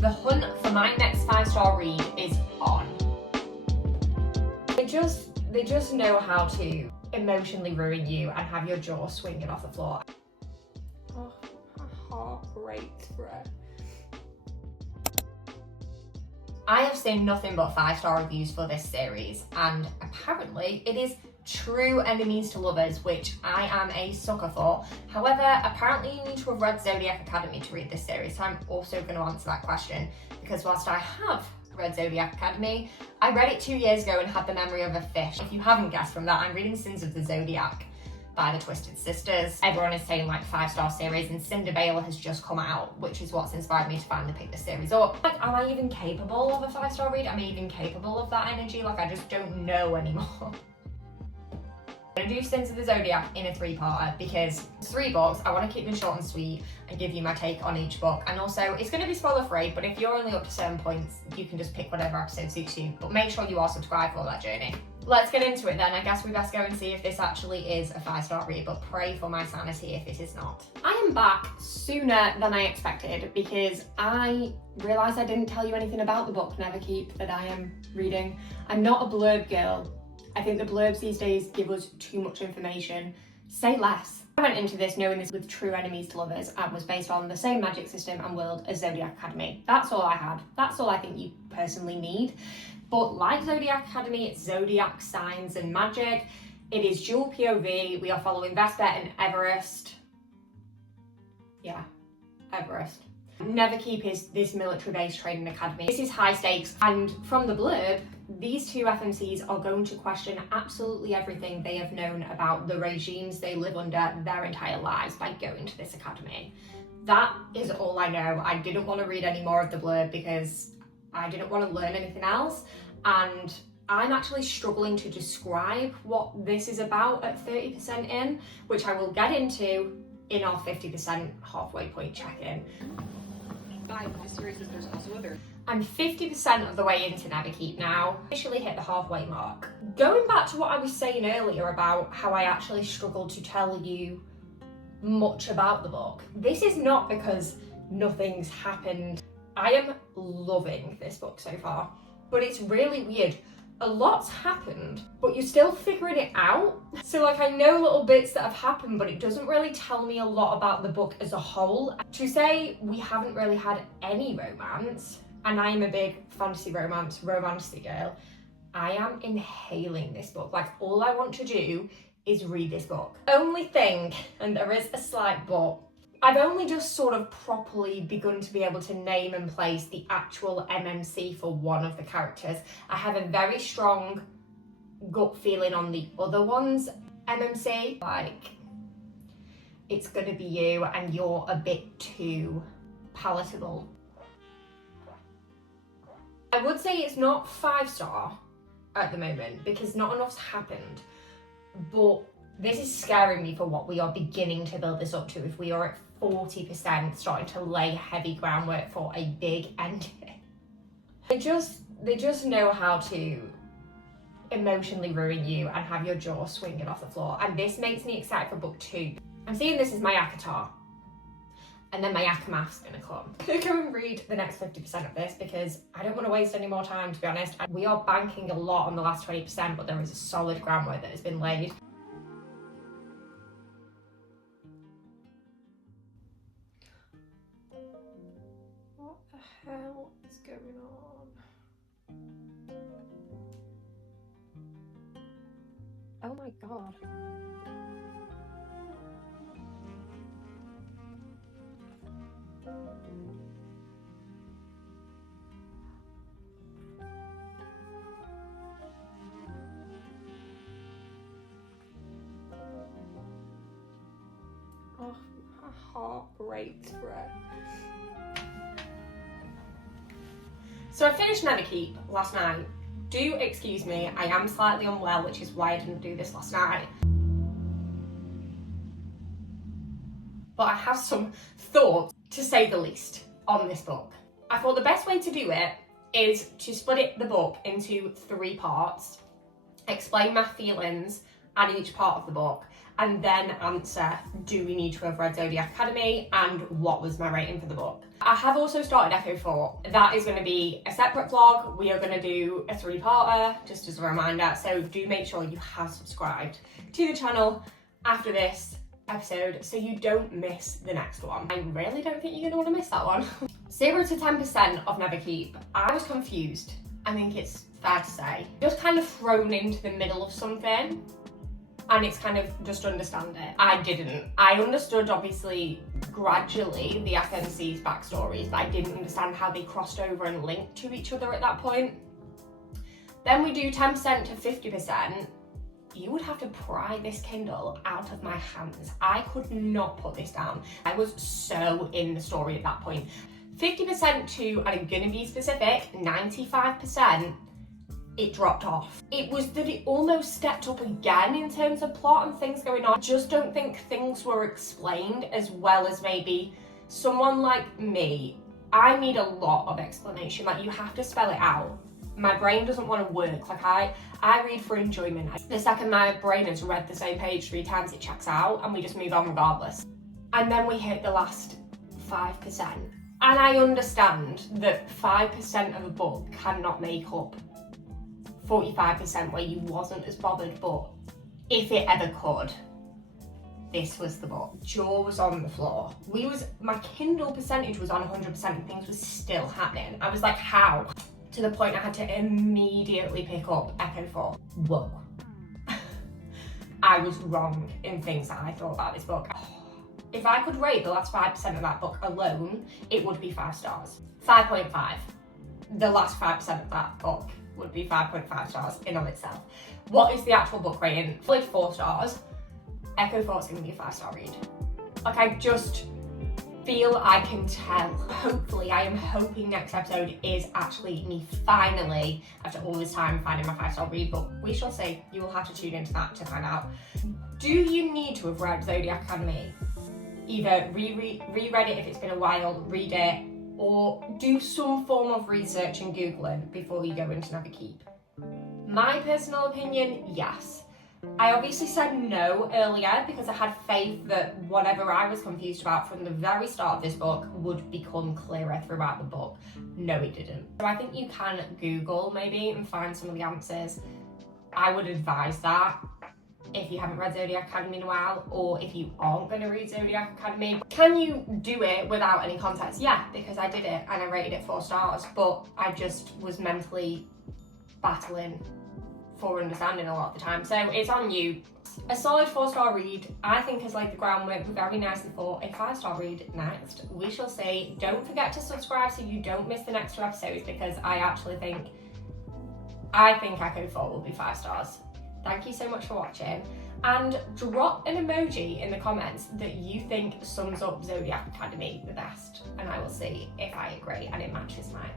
The hunt for my next 5-star read is on. They just know how to emotionally ruin you and have your jaw swinging off the floor. Oh, my heart breaks for it. I have seen nothing but 5-star reviews for this series, and apparently it is true enemies to lovers, which I am a sucker for. However, apparently you need to have read Zodiac Academy to read this series, so I'm also going to answer that question, because whilst I have read Zodiac Academy, I read it 2 years ago and had the memory of a fish. If you haven't guessed from that, I'm reading Sins of the Zodiac by the Twisted Sisters. Everyone is saying like 5-star series, and Cinderella has just come out, which is what's inspired me to finally pick this series up. Like, am I even capable of a 5-star read? Am I even capable of that energy? Like, I just don't know anymore. I'm gonna do Sins of the Zodiac in a 3-parter because it's 3 books. I want to keep them short and sweet and give you my take on each book. And also, it's going to be spoiler free, but if you're only up to certain points, you can just pick whatever episode suits you. But make sure you are subscribed for that journey. Let's get into it then. I guess we best go and see if this actually is a 5-star read, but pray for my sanity if it is not. I am back sooner than I expected because I realised I didn't tell you anything about the book Never Keep that I am reading. I'm not a blurb girl. I think the blurbs these days give us too much information. Say less. I went into this knowing this with true enemies to lovers and was based on the same magic system and world as Zodiac Academy. That's all I had. That's all I think you personally need. But like Zodiac Academy, it's zodiac signs and magic. It is dual POV. We are following Vesper and Everest. Yeah, Everest. Neverkeep is this military-based training academy. This is high stakes, and from the blurb, these 2 FMCs are going to question absolutely everything they have known about the regimes they live under their entire lives by going to this academy. That is all I know. I didn't want to read any more of the blurb because I didn't want to learn anything else, and I'm actually struggling to describe what this is about at 30% in, which I will get into in our 50% halfway point check-in. There's also other. I'm 50% of the way into Neverkeep now. Officially hit the halfway mark. Going back to what I was saying earlier about how I actually struggled to tell you much about the book, this is not because nothing's happened. I am loving this book so far, but it's really weird. A lot's happened, but you're still figuring it out. So like, I know little bits that have happened, but it doesn't really tell me a lot about the book as a whole. To say we haven't really had any romance, and I am a big fantasy romancy girl, I am inhaling this book. Like, all I want to do is read this book. Only thing, and there is a slight but, I've only just sort of properly begun to be able to name and place the actual MMC for one of the characters. I have a very strong gut feeling on the other one's MMC. Like, it's gonna be you and you're a bit too palatable. I would say it's not 5-star at the moment because not enough's happened, but this is scaring me for what we are beginning to build this up to if we are at 40% starting to lay heavy groundwork for a big ending. They just know how to emotionally ruin you and have your jaw swinging off the floor, and this makes me excited for book 2. I'm seeing this as my Akatar, and then my Akamath's gonna come. I'm gonna go and read the next 50% of this because I don't want to waste any more time, to be honest. We are banking a lot on the last 20%, but there is a solid groundwork that has been laid. What the hell is going on? Oh my god. Oh, my heart breaks for it. So I finished Neverkeep last night. Do excuse me, I am slightly unwell, which is why I didn't do this last night. But I have some thoughts, to say the least, on this book. I thought the best way to do it is to split the book into 3 parts, explain my feelings at each part of the book, and then answer, do we need to have read Zodiac Academy, and what was my rating for the book. I have also started Echo 4. That is going to be a separate vlog. We are going to do a 3-parter, just as a reminder, so do make sure you have subscribed to the channel after this episode so you don't miss the next one. I really don't think you're going to want to miss that one. 0 to 10% of Never Keep. I was confused. I think it's fair to say. Just kind of thrown into the middle of something, and it's kind of just understand it. I didn't. I understood, obviously, gradually the FMC's backstories, but I didn't understand how they crossed over and linked to each other at that point. Then we do 10% to 50%. You would have to pry this Kindle out of my hands. I could not put this down. I was so in the story at that point. 50% to, and I'm gonna be specific, 95%, it dropped off. It was that it almost stepped up again in terms of plot and things going on. I just don't think things were explained as well as maybe someone like me. I need a lot of explanation. Like, you have to spell it out. My brain doesn't want to work. Like, I read for enjoyment. The second my brain has read the same page 3 times, it checks out and we just move on regardless. And then we hit the last 5%. And I understand that 5% of a book cannot make up 45% where you wasn't as bothered, but if it ever could, this was the book. Jaw was on the floor. My Kindle percentage was on 100% and things were still happening. I was like, how? To the point I had to immediately pick up Echo 4. Whoa. I was wrong in things that I thought about this book. If I could rate the last 5% of that book alone, it would be 5 stars. 5.5. The last 5% of that book would be 5.5 stars in of itself. What is the actual book rating? Fully 4 stars. Echo 4 is going to be a 5-star read. Like, I just feel I can tell. Hopefully, I am hoping next episode is actually me finally, after all this time, finding my 5-star read, but we shall see. You will have to tune into that to find out. Do you need to have read Zodiac Academy? Either reread it if it's been a while, read it, or do some form of research and Googling before you go into Never Keep. My personal opinion, yes. I obviously said no earlier because I had faith that whatever I was confused about from the very start of this book would become clearer throughout the book. No, it didn't. So I think you can Google maybe and find some of the answers. I would advise that if you haven't read Zodiac Academy in a while, or if you aren't going to read Zodiac Academy. Can you do it without any context? Yeah, because I did it and I rated it 4 stars, but I just was mentally battling for understanding a lot of the time. So it's on you. A solid 4-star read, I think, has laid the groundwork very nicely for a 5-star read next. We shall see. Don't forget to subscribe so you don't miss the next 2 episodes, because I actually think Echo 4 will be 5 stars. Thank you so much for watching, and drop an emoji in the comments that you think sums up Zodiac Academy the best, and I will see if I agree and it matches mine.